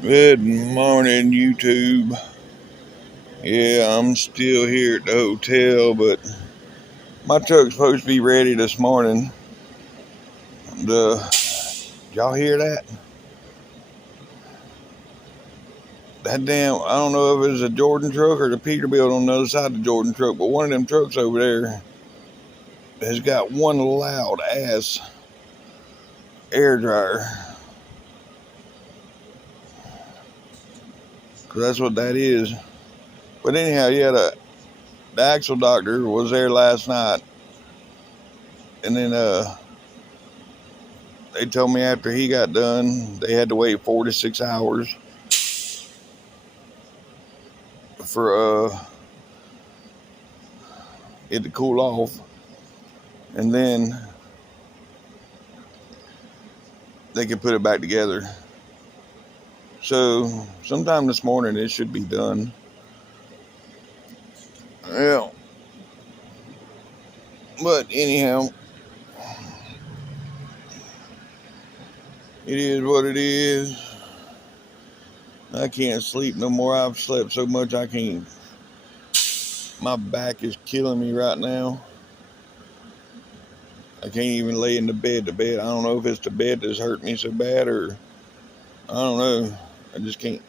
Good morning, YouTube. Yeah, I'm still here at the hotel, but my truck's supposed to be ready this morning. Y'all hear that? That damn, I don't know if it's a Jordan truck or the Peterbilt on the other side of the Jordan truck, but one of them trucks over there has got one loud ass air dryer. Cause that's what that is. But anyhow, yeah, the axle doctor was there last night, and then they told me after he got done, they had to wait 4 to 6 hours for it to cool off, and then they could put it back together. So sometime this morning it should be done. Yeah. But anyhow, it is what it is. I can't sleep no more. I've slept so much I can't. My back is killing me right now. I can't even lay in the bed. I don't know if it's the bed that's hurt me so bad, or I don't know. I just can't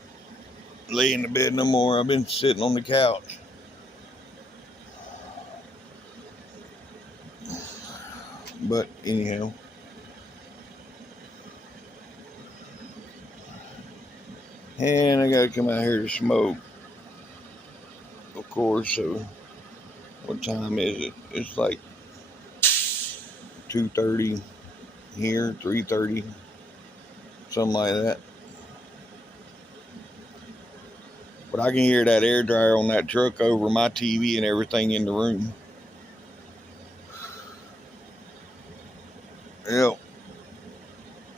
lay in the bed no more. I've been sitting on the couch. But anyhow, and I gotta come out here to smoke, of course. So what time is it? It's like 2:30 here, 3:30, something like that. But I can hear that air dryer on that truck over my TV and everything in the room. Yep.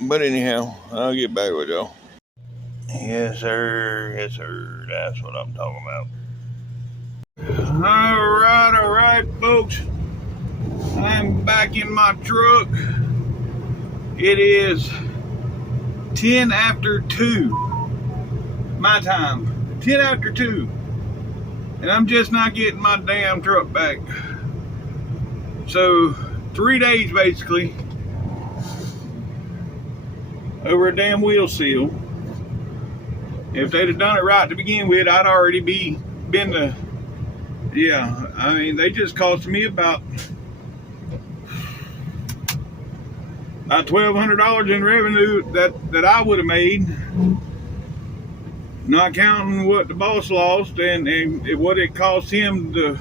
But anyhow, I'll get back with y'all. Yes, sir. Yes, sir. That's what I'm talking about. All right, folks. I'm back in my truck. It is 10 after 2, my time. 10 after 2. And I'm just not getting my damn truck back. So, 3 days basically over a damn wheel seal. If they'd have done it right to begin with, I'd already been the, yeah, I mean, they just cost me about $1,200 in revenue that I would have made, not counting what the boss lost and what it cost him to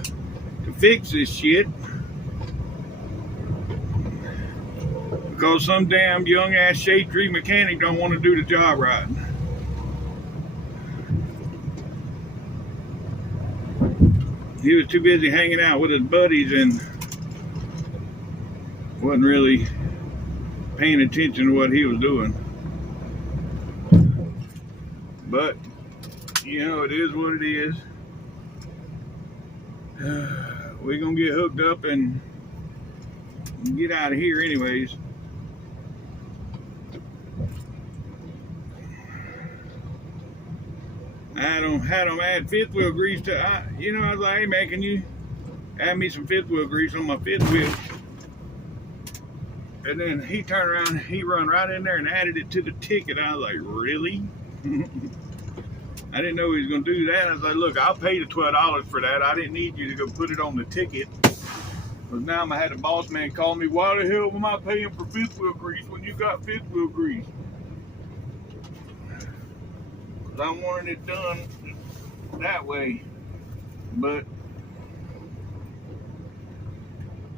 fix this shit. Because some damn young ass shade tree mechanic don't want to do the job right. He was too busy hanging out with his buddies and wasn't really paying attention to what he was doing. But, you know, it is what it is. We're going to get hooked up and get out of here anyways. I don't had them add fifth wheel grease to, I was like, hey man, can you add me some fifth wheel grease on my fifth wheel? And then he turned around, he run right in there and added it to the ticket. I was like, really? I didn't know he was going to do that. I was like, look, I'll pay the $12 for that. I didn't need you to go put it on the ticket. But now I had the boss man call me, why the hell am I paying for fifth wheel grease when you got fifth wheel grease? Because I wanted it done that way. But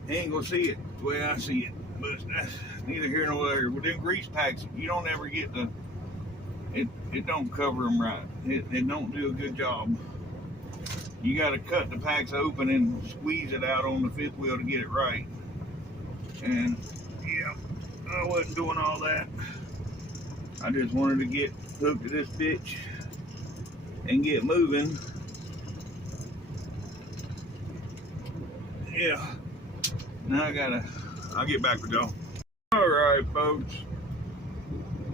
he ain't going to see it the way I see it. But that's neither here nor there. With them grease packs, you don't ever get it don't cover them right. It don't do a good job. You got to cut the packs open and squeeze it out on the fifth wheel to get it right. And yeah, I wasn't doing all that. I just wanted to get hooked to this bitch and get moving. Yeah. Now I'll get back with y'all. All right, folks.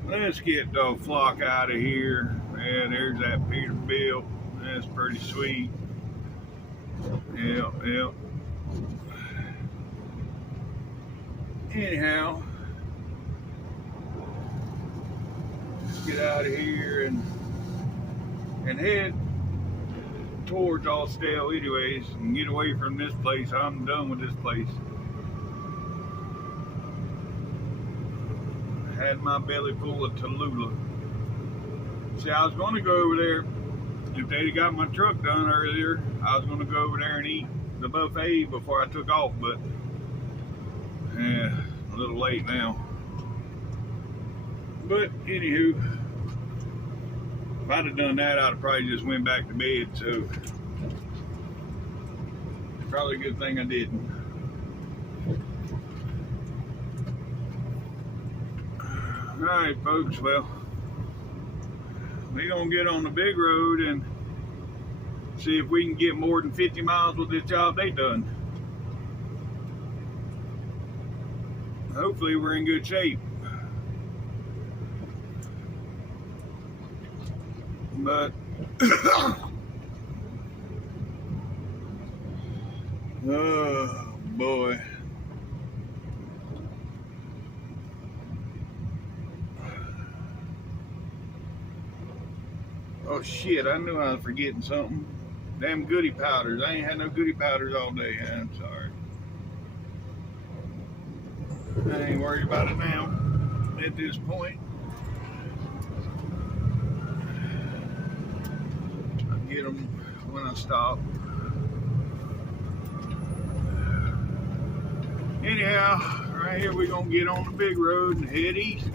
Let's get the flock out of here. Yeah, there's that Peterbilt. That's pretty sweet. Yeah. Anyhow, let's get out of here and head towards Austell anyways and get away from this place. I'm done with this place. Had my belly full of Tallulah. See, I was going to go over there. If they'd got my truck done earlier, I was going to go over there and eat the buffet before I took off, but yeah, a little late now. But anywho, if I'd have done that, I'd have probably just went back to bed. So probably a good thing I didn't. All right, folks. Well, we're gonna get on the big road and see if we can get more than 50 miles with this job they done. Hopefully, we're in good shape. But oh boy. Oh shit, I knew I was forgetting something. Damn goody powders. I ain't had no goody powders all day. I'm sorry. I ain't worried about it now at this point. I'll get them when I stop. Anyhow, right here we're gonna get on the big road and head east.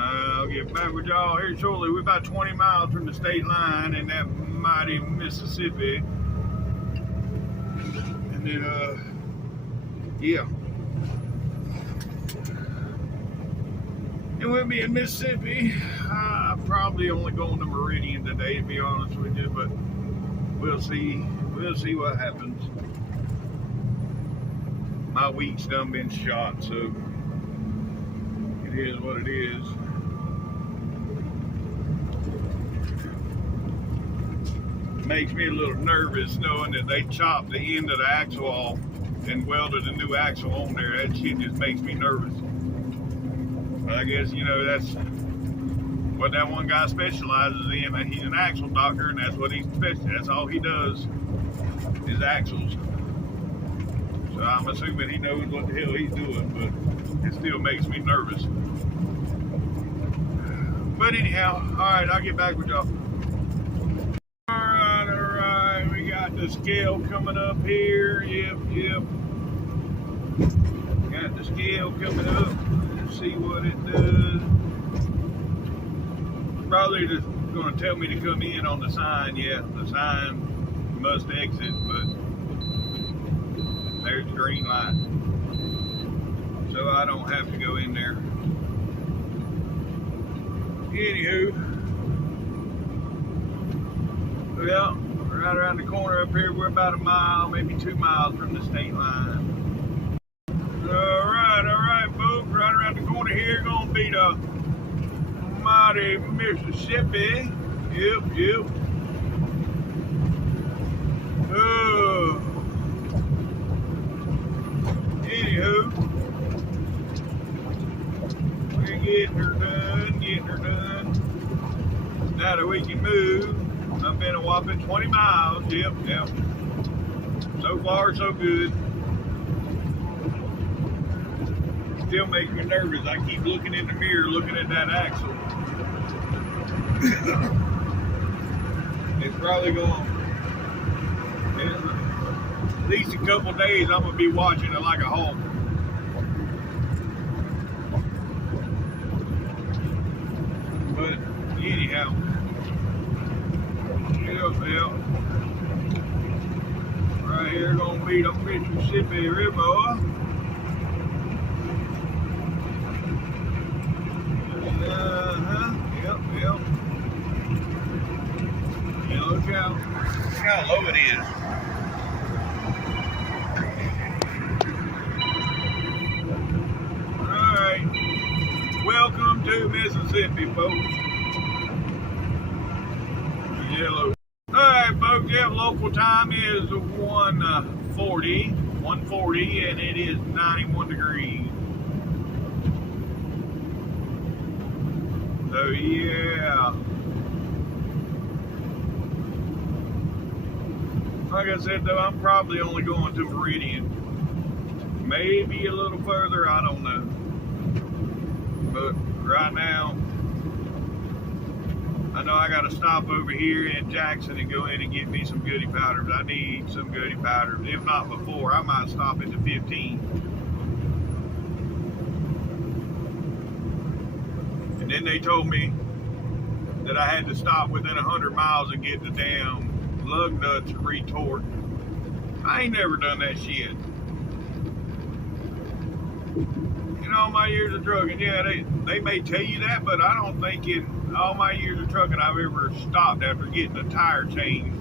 I'll get back with y'all here shortly. We're about 20 miles from the state line in that mighty Mississippi. And then, yeah. And we'll be in Mississippi. Probably only going to Meridian today, to be honest with you, but we'll see. We'll see what happens. My week's done been shot, so it is what it is. Makes me a little nervous knowing that they chopped the end of the axle off and welded a new axle on there. That shit just makes me nervous. But I guess, you know, that's what that one guy specializes in. He's an axle doctor, and that's what he's special. That's all he does is axles. So I'm assuming he knows what the hell he's doing, but it still makes me nervous. But anyhow, all right, I'll get back with y'all. The scale coming up here. Yep. Got the scale coming up. Let's see what it does. Probably just going to tell me to come in on the sign. Yeah, the sign must exit, but there's the green light. So I don't have to go in there. Anywho. Well, right around the corner up here, we're about a mile, maybe 2 miles from the state line. All right, folks. Right around the corner here, gonna be the mighty Mississippi. Yep. Oh. Anywho, we're getting her done. Now that we can move. I've been a whopping 20 miles. Yep. So far, so good. Still makes me nervous. I keep looking in the mirror, looking at that axle. It's probably going, at least a couple days, I'm going to be watching it like a hawk. But anyhow. Yep. Right here gonna be the Mississippi River. Yep. Yeah, look how low it is. Mississippi, folks. Yellow. Alright, folks, yeah, local time is 1:40, and it is 91 degrees. So, yeah. Like I said, though, I'm probably only going to Meridian. Maybe a little further, I don't know. But right now, I know I got to stop over here in Jackson and go in and get me some goody powders. I need some goody powders. If not before, I might stop at the 15. And then they told me that I had to stop within 100 miles and get the damn lug nuts retort. I ain't never done that shit. In all my years of trucking, yeah, they may tell you that, but I don't think in all my years of trucking I've ever stopped after getting a tire changed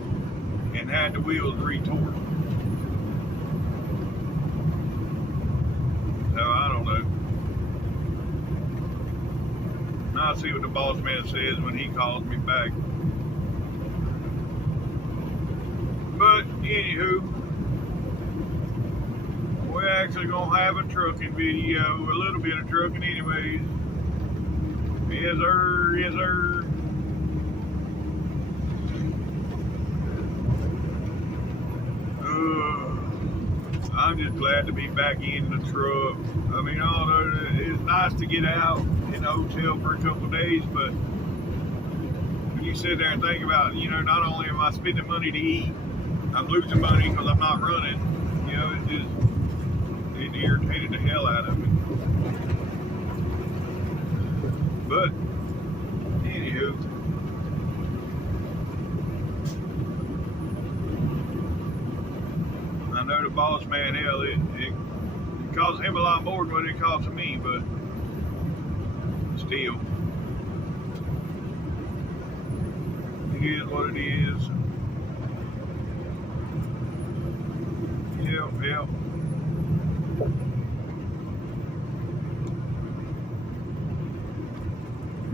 and had the wheels retorted. So I don't know. I'll see what the boss man says when he calls me back. But anywho, we're actually gonna have a trucking video, a little bit of trucking anyways. Yes sir, yes sir. I'm just glad to be back in the truck. I mean, although it's nice to get out in the hotel for a couple of days, but when you sit there and think about, you know, not only am I spending money to eat, I'm losing money because I'm not running. You know, it irritated the hell out of me. But anywho, I know the boss man, hell, it costs him a lot more than what it costs me, but still, it is what it is. Yep.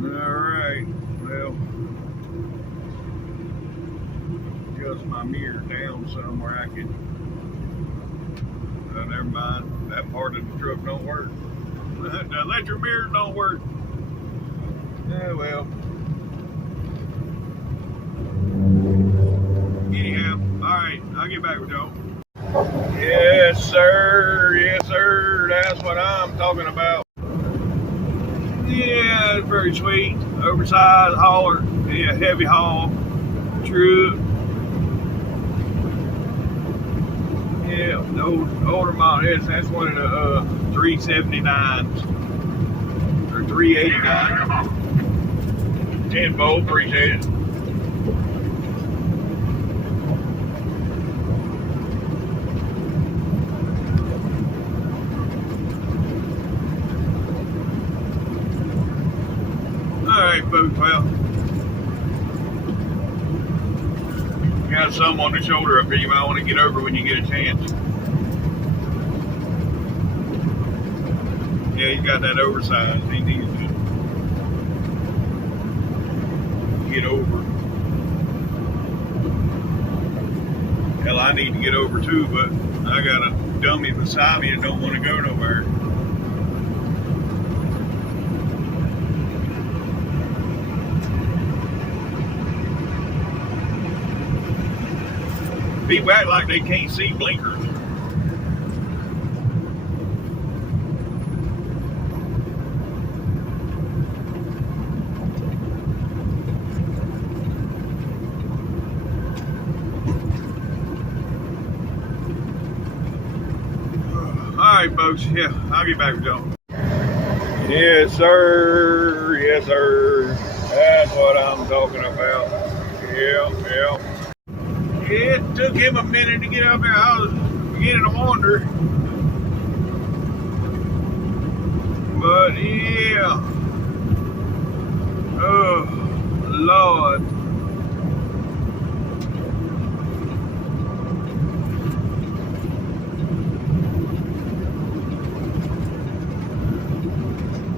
Alright, well, adjust my mirror down somewhere I can. Never mind, that part of the truck don't work. The electric mirror don't work. Yeah, well. Anyhow, alright, I'll get back with y'all. Yes, sir. Yes, sir. That's what I'm talking about. Yeah, it's very sweet. Oversized hauler. Yeah, heavy haul. Truck. Yeah, the older model. That's one of the 379s. Or 389. 10 volt, appreciate it. Alright, folks, well, you got some on the shoulder up here you might want to get over when you get a chance. Yeah, he's got that oversized. He needs to get over. Hell, I need to get over too, but I got a dummy beside me that don't want to go nowhere. People act like they can't see blinkers. Alright, folks, yeah, I'll get back with y'all. Yes, sir. Yes, sir. That's what I'm talking about. Yeah. It took him a minute to get up there. I was beginning to wonder. But yeah. Oh, Lord.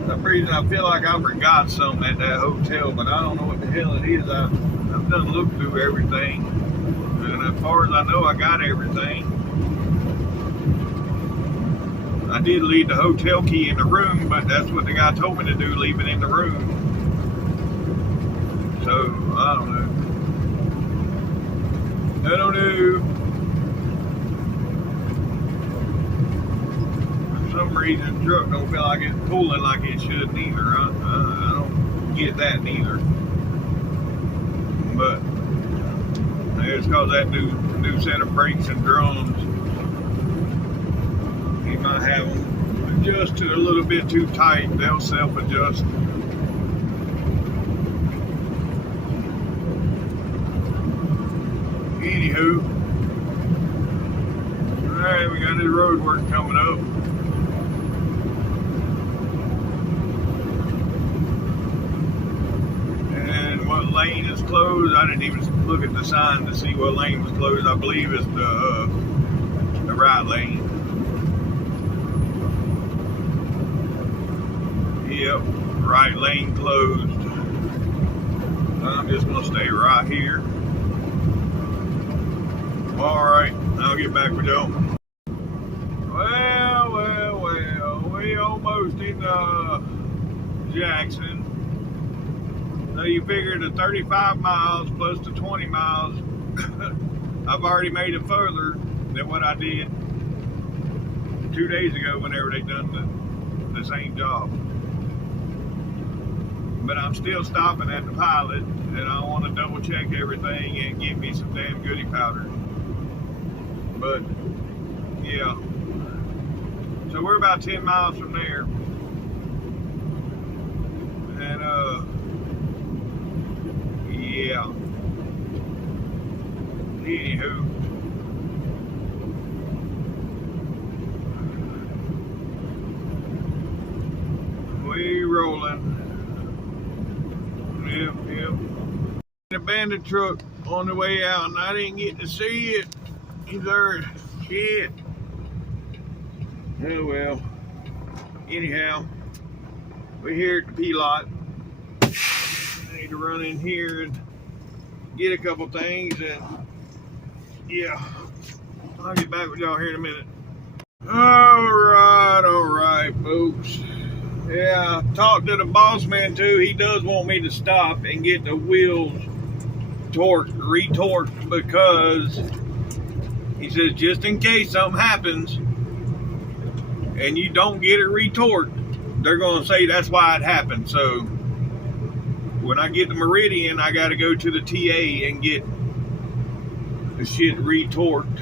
I reason I feel like I forgot something at that hotel, but I don't know what the hell it is. I've done looked through everything, and as far as I know, I got everything. I did leave the hotel key in the room, but that's what the guy told me to do, leave it in the room. So, I don't know. I don't know. For some reason, the truck don't feel like it's pulling like it should neither. I don't get that neither. But it's because that new set of brakes and drums, he might have them adjusted a little bit too tight. They'll self-adjust. Anywho, alright, we got this road work coming up. And what lane is closed? I didn't even look at the sign to see what lane was closed. I believe it's the right lane. Yep, right lane closed. I'm just gonna stay right here. Alright, I'll get back with y'all. Well, we almost in Jackson. So you figure the 35 miles plus the 20 miles, I've already made it further than what I did 2 days ago whenever they done the same job. But I'm still stopping at the pilot, and I want to double check everything and get me some damn goodie powder. But yeah, so we're about 10 miles from there, and yeah. Anywho, we rolling. Yep. An abandoned truck on the way out, and I didn't get to see it either. Shit. Oh well. Anyhow, we're here at the P-lot. I need to run in here and get a couple things, and yeah, I'll get back with y'all here in a minute. All right, folks. Yeah, I talked to the boss man too. He does want me to stop and get the wheels retorqued, because he says just in case something happens and you don't get it retorqued, they're going to say that's why it happened. So when I get the Meridian, I got to go to the TA and get the shit retorqued.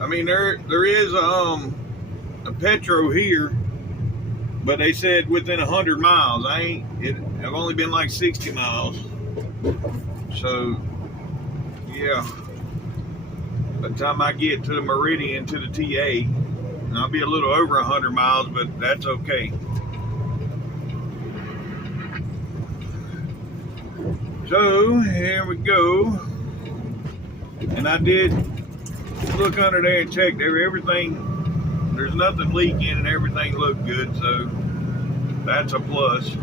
I mean, there is a Petro here, but they said within 100 miles. I've only been like 60 miles. So yeah, by the time I get to the Meridian to the TA, and I'll be a little over 100 miles, but that's okay. So here we go, and I did look under there and check everything. There's nothing leaking, and everything looked good, so that's a plus.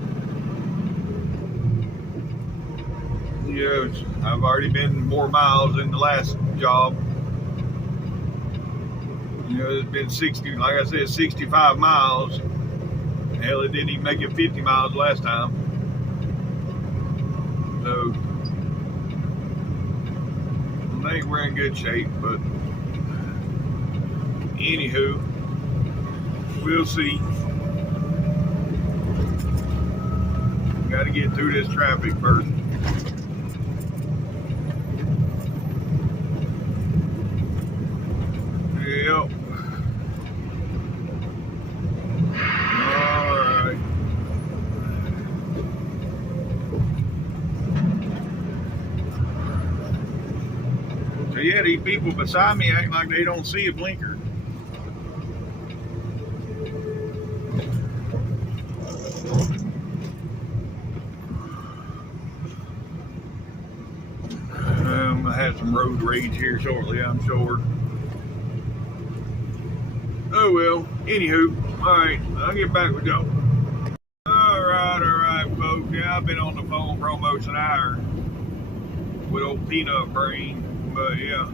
Yeah, I've already been more miles than the last job. You know, it's been 60, like I said, 65 miles. Hell, it didn't even make it 50 miles last time. So I think we're in good shape, but anywho, we'll see. Got to get through this traffic first. Yep. Alright. So yeah, these people beside me act like they don't see a blinker. I'm gonna have some road rage here shortly, I'm sure. Oh well. Anywho, alright, I'll get back with y'all. Alright, folks. Yeah, I've been on the phone for almost an hour with old Peanut Brain. But yeah,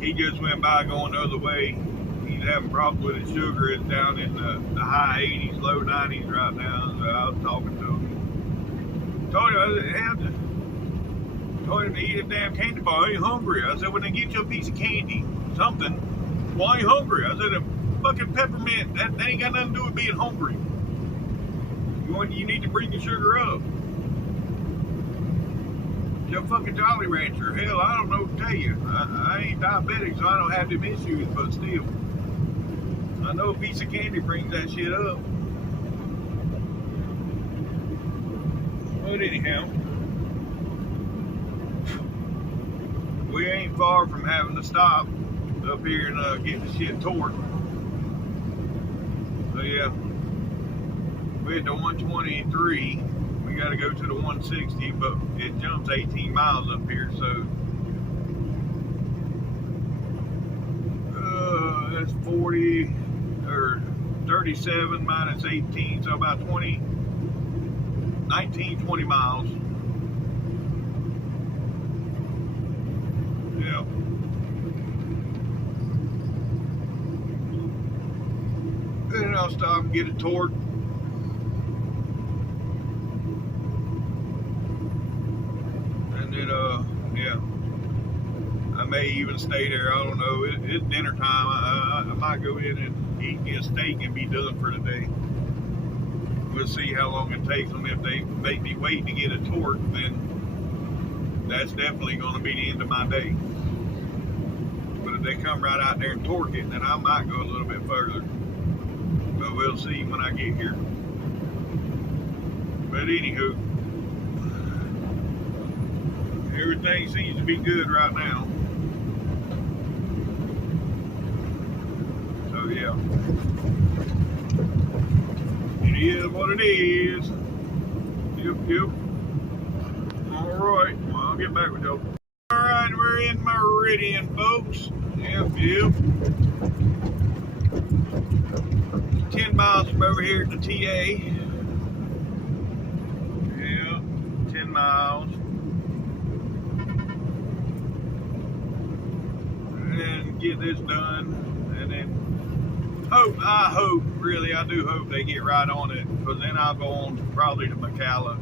he just went by going the other way. He's having problems with his sugar. It's down in the high 80s, low 90s right now. So I was talking to him. Told him to eat a damn candy bar. Are you hungry? I said, well, then get you a piece of candy. Something. Why are you hungry? I said, a fucking peppermint. That ain't got nothing to do with being hungry. You need to bring your sugar up. You're a fucking Jolly Rancher. Hell, I don't know what to tell you. I ain't diabetic, so I don't have them issues, but still. I know a piece of candy brings that shit up. But anyhow, we ain't far from having to stop up here and get the shit torqued. So yeah, we're at the 123. We got to go to the 160, but it jumps 18 miles up here, so that's 40 or 37 minus 18, so about 20, 19, 20 miles. Yeah. Then I'll stop and get a torque. And then, yeah. I may even stay there. I don't know. It's dinner time. I might go in and eat me a steak and be done for the day. We'll see how long it takes them. If they make me wait to get a torque, then that's definitely going to be the end of my day. But if they come right out there and torque it, then I might go a little bit further. But we'll see when I get here. But anywho, everything seems to be good right now. So yeah, it is what it is. Yep. All right, well, I'll get back with y'all. All right, we're in Meridian, folks. Yep. 10 miles from over here to TA. Yeah, 10 miles. And get this done. And then I do hope they get right on it. Because then I'll go on probably to McCalla.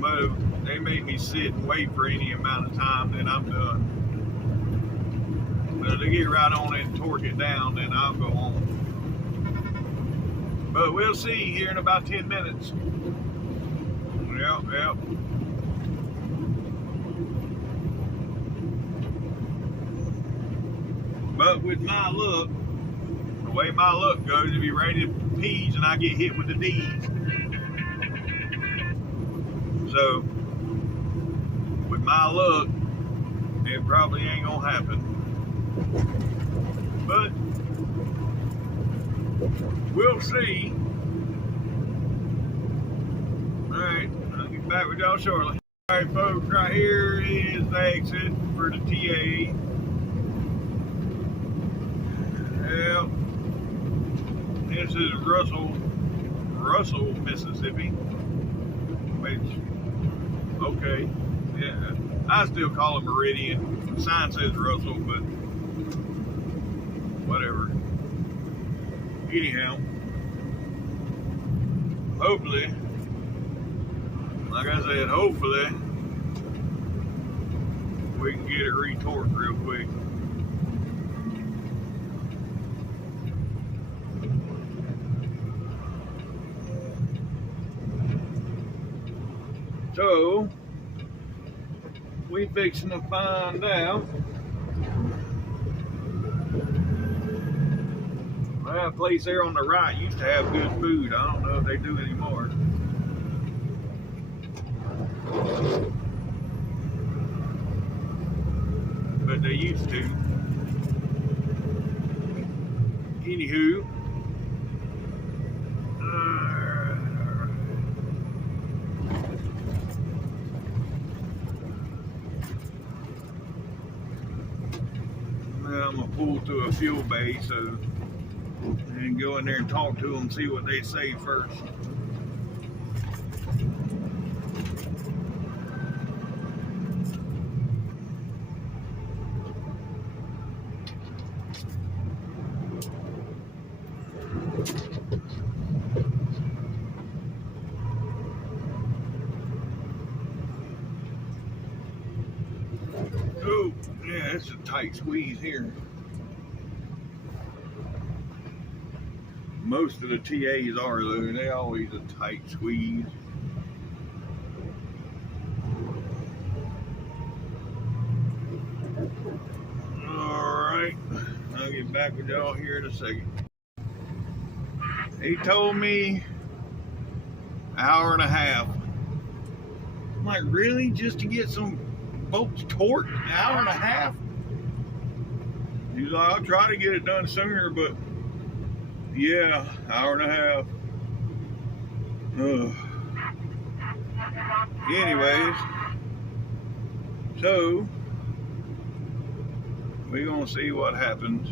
But if they make me sit and wait for any amount of time, then I'm done. But if they get right on it and torque it down, then I'll go on. But we'll see here in about 10 minutes. Yep. But with my luck, the way my luck goes, it'll be raining P's and I get hit with the D's. So, with my luck, it probably ain't gonna happen. But we'll see. Alright, I'll get back with y'all shortly. Alright folks, right here is the exit for the TA. Yeah. This is Russell, Mississippi. Which, okay. Yeah. I still call it Meridian. The sign says Russell, but whatever. Anyhow, hopefully, like I said, hopefully we can get it retorqued real quick. So, we fixing to find out. Well, that place there on the right used to have good food. I don't know if they do anymore. But they used to. Anywho. I'm gonna pull to a fuel bay, so and go in there and talk to them, see what they say first. Oh, yeah, it's a tight squeeze here. Most of the TAs are though, they always a tight squeeze. Alright, I'll get back with y'all here in a second. He told me an hour and a half. I'm like, really? Just to get some bolts torqued? An hour and a half? He's like, I'll try to get it done sooner, but yeah, hour and a half. Anyways, so we're gonna see what happens.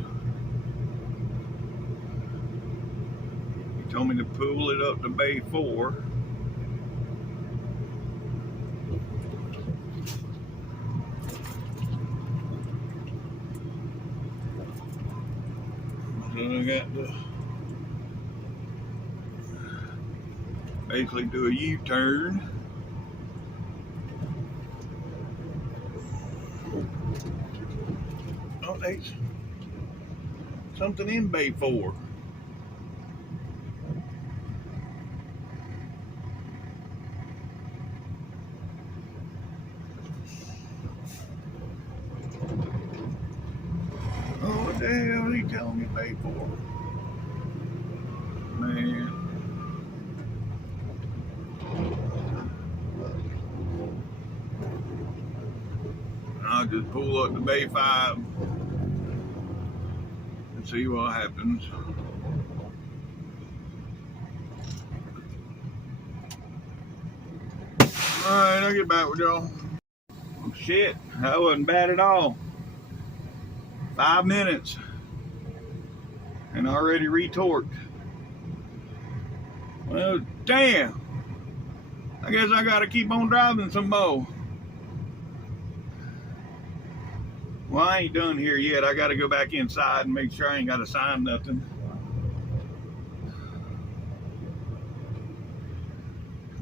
He told me to pull it up to bay 4. So I got to basically do a U-turn. Oh, there's something in bay 4. Oh, what the hell he telling me bay 4? Man. I'll just pull up to bay 5 and see what happens. Alright, I'll get back with y'all. Oh, shit, that wasn't bad at all. 5 minutes and already retorqued. Well, damn. I guess I gotta keep on driving some more. Well, I ain't done here yet. I gotta go back inside and make sure I ain't gotta sign nothing.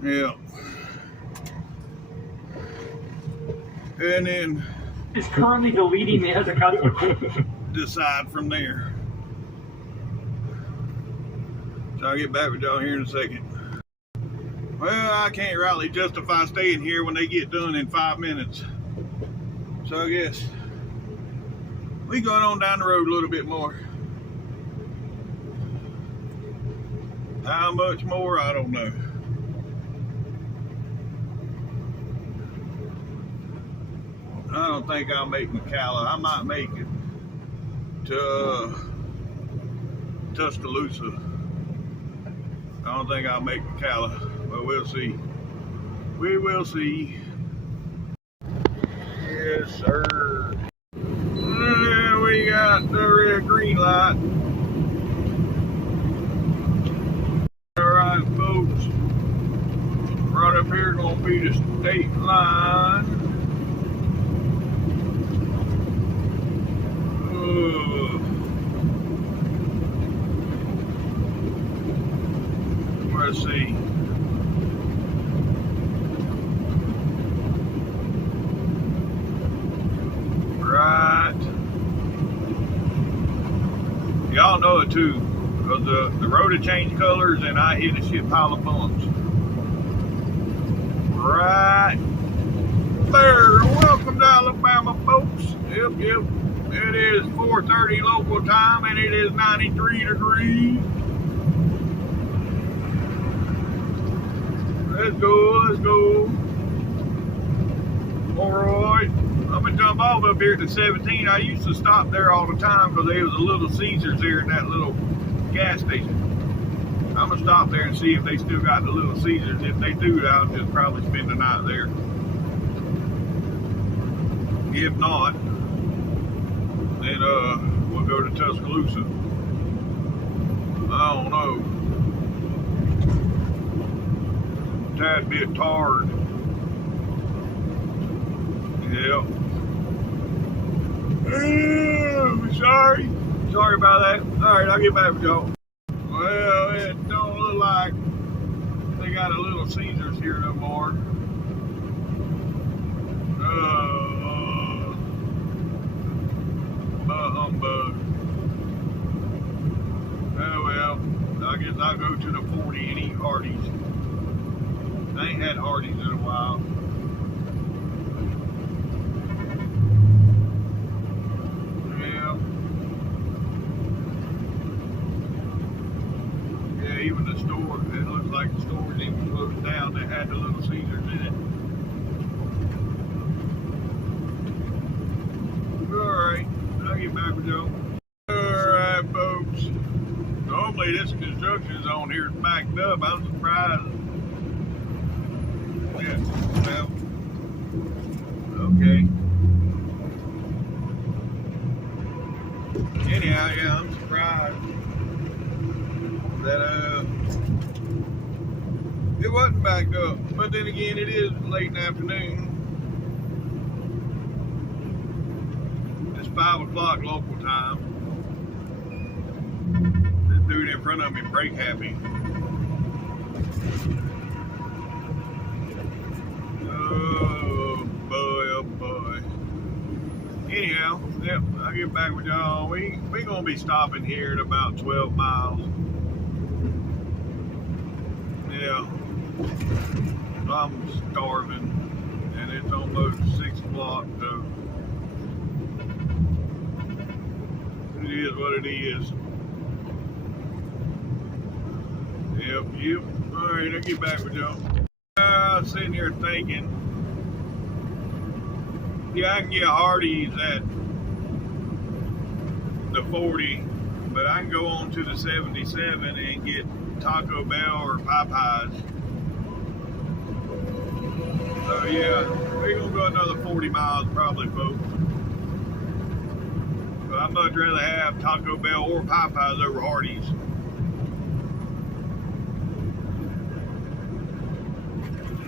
Yeah. And then is currently deleting me as a customer. Decide from there. So I'll get back with y'all here in a second. Well, I can't rightly justify staying here when they get done in 5 minutes. So I guess we going on down the road a little bit more. How much more, I don't know. I don't think I'll make McCalla. I might make it to Tuscaloosa. I don't think I'll make McCalla, but we'll see. We will see. Yes, sir. We got the red green light. Alright, folks. Right up here gonna be the state line. Let's see. Right. Y'all know it too, because the road had changed colors and I hit a shit pile of bumps. Right there. Welcome to Alabama, folks. Yep. It is 4:30 local time and it is 93 degrees. Let's go. Alright. I'm gonna jump off up here to 17. I used to stop there all the time because there was a Little Caesars there in that little gas station. I'm gonna stop there and see if they still got the Little Caesars. If they do, I'll just probably spend the night there. If not, then go to Tuscaloosa. I don't know. Tad bit tired. Yep. Sorry. Sorry about that. Alright, I'll get back with y'all. Well, it don't look like they got a Little Caesars here no more. Humbug. Oh well, I guess I'll go to the 40 and eat Hardee's. I ain't had Hardee's in a while. Yeah, even the store, it looks like the store's even closed down that had the Little Caesars in it. Alright, I'll get back with y'all. Alright, folks. Normally this construction zone here is backed up. I'm surprised. Yeah, well, okay. Anyhow, yeah, I'm surprised that it wasn't backed up. But then again, it is late in the afternoon. It's 5 o'clock local time. This dude in front of me brake happy. Oh boy, oh boy. Anyhow, yep, I'll get back with y'all. We gonna be stopping here in about 12 miles. Yeah. I'm starving and it's almost 6 o'clock, so it is what it is. Yep. Alright, I'll get back with y'all. I was sitting here thinking, yeah, I can get Hardee's at the 40, but I can go on to the 77 and get Taco Bell or Popeyes. So yeah, we're gonna go another 40 miles probably, folks. But I'd much rather have Taco Bell or Popeyes over Hardee's.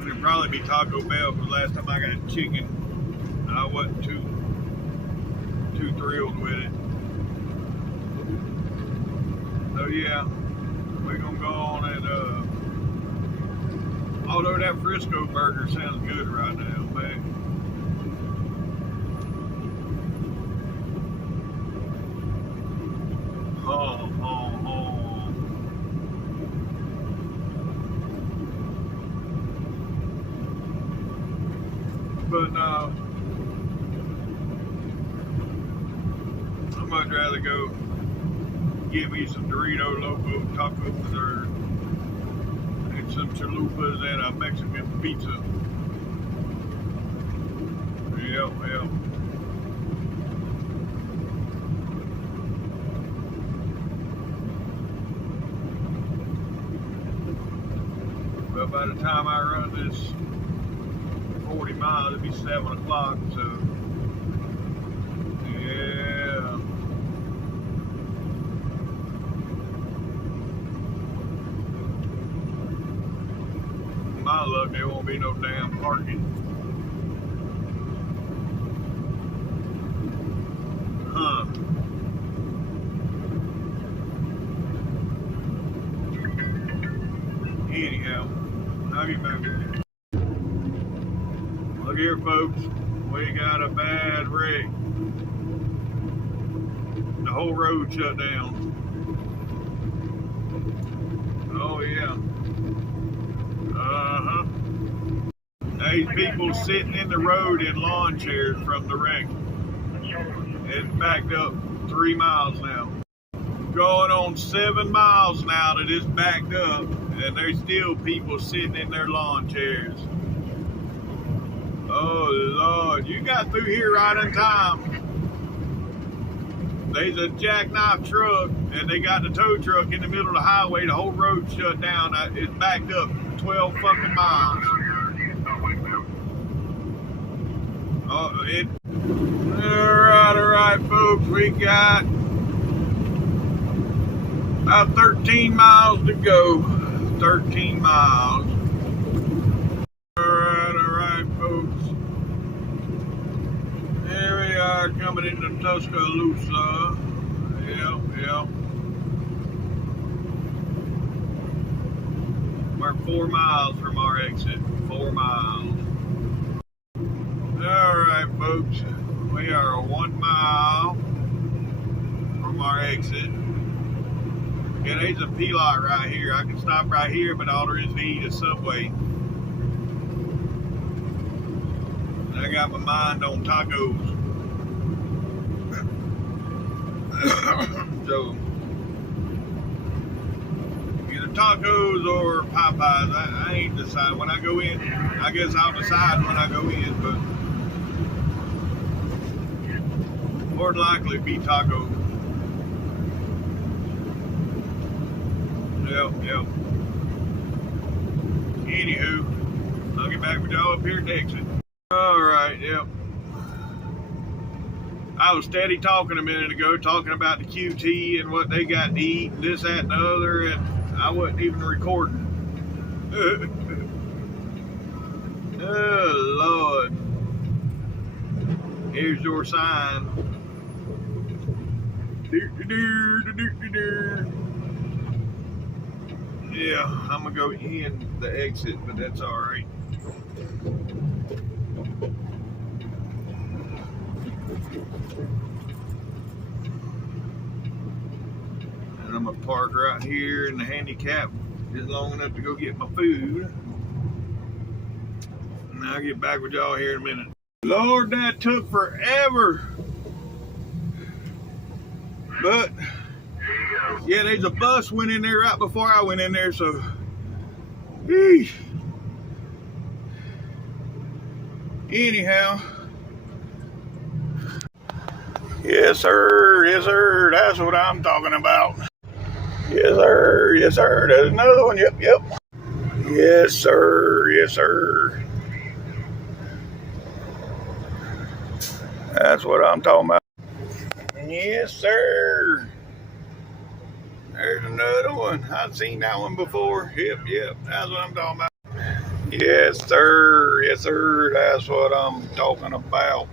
It'd probably be Taco Bell because last time I got chicken, I wasn't too thrilled with it. So yeah, we're gonna go on and although that Frisco burger sounds good right now, man. Oh. But no, I'd much rather go get me some Dorito Loco tacos or some chalupas and a Mexican pizza. Yep. But by the time I run this 40 miles, it'll be 7 o'clock, so yeah. My luck, there won't be no damn parking. Huh. Anyhow, I'll get back with you. Look here, folks. We got a bad wreck. The whole road shut down. Oh, yeah. These people sitting in the road in lawn chairs from the wreck. It's backed up 3 miles now. Going on 7 miles now that it's backed up, and there's still people sitting in their lawn chairs. Oh Lord, you got through here right in time. There's a jackknife truck, and they got the tow truck in the middle of the highway. The whole road shut down. It's backed up 12 fucking miles. Oh, all right, folks. We got About 13 miles to go. 13 miles. Alright, folks. Here we are coming into Tuscaloosa. Yep. We're 4 miles from our exit. 4 miles. Alright, folks. We are 1 mile from our exit. Yeah, there's a P-lot right here. I can stop right here, but all there is to eat is Subway. And I got my mind on tacos. So, either tacos or Popeyes. I ain't decided. When I go in, I guess I'll decide when I go in, but more than likely be tacos. Yep. Anywho, I'll get back with y'all up here at the exit. Alright, yep. I was steady talking a minute ago, talking about the QT and what they got to eat, and this, that, and the other, and I wasn't even recording. Oh, Lord. Here's your sign. Yeah, I'm gonna go in the exit, but that's all right. And I'm gonna park right here in the handicap just long enough to go get my food. And I'll get back with y'all here in a minute. Lord, that took forever. But yeah, there's a bus went in there right before I went in there, so eesh. Anyhow, yes sir, that's what I'm talking about. Yes sir, there's another one, yep. Yes sir. That's what I'm talking about. Yes sir. There's another one. I've seen that one before. Yep, that's what I'm talking about. Yes sir, that's what I'm talking about.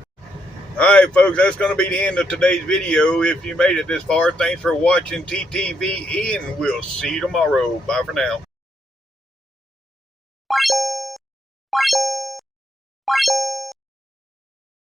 Alright folks, that's going to be the end of today's video. If you made it this far, thanks for watching TTV, and we'll see you tomorrow. Bye for now.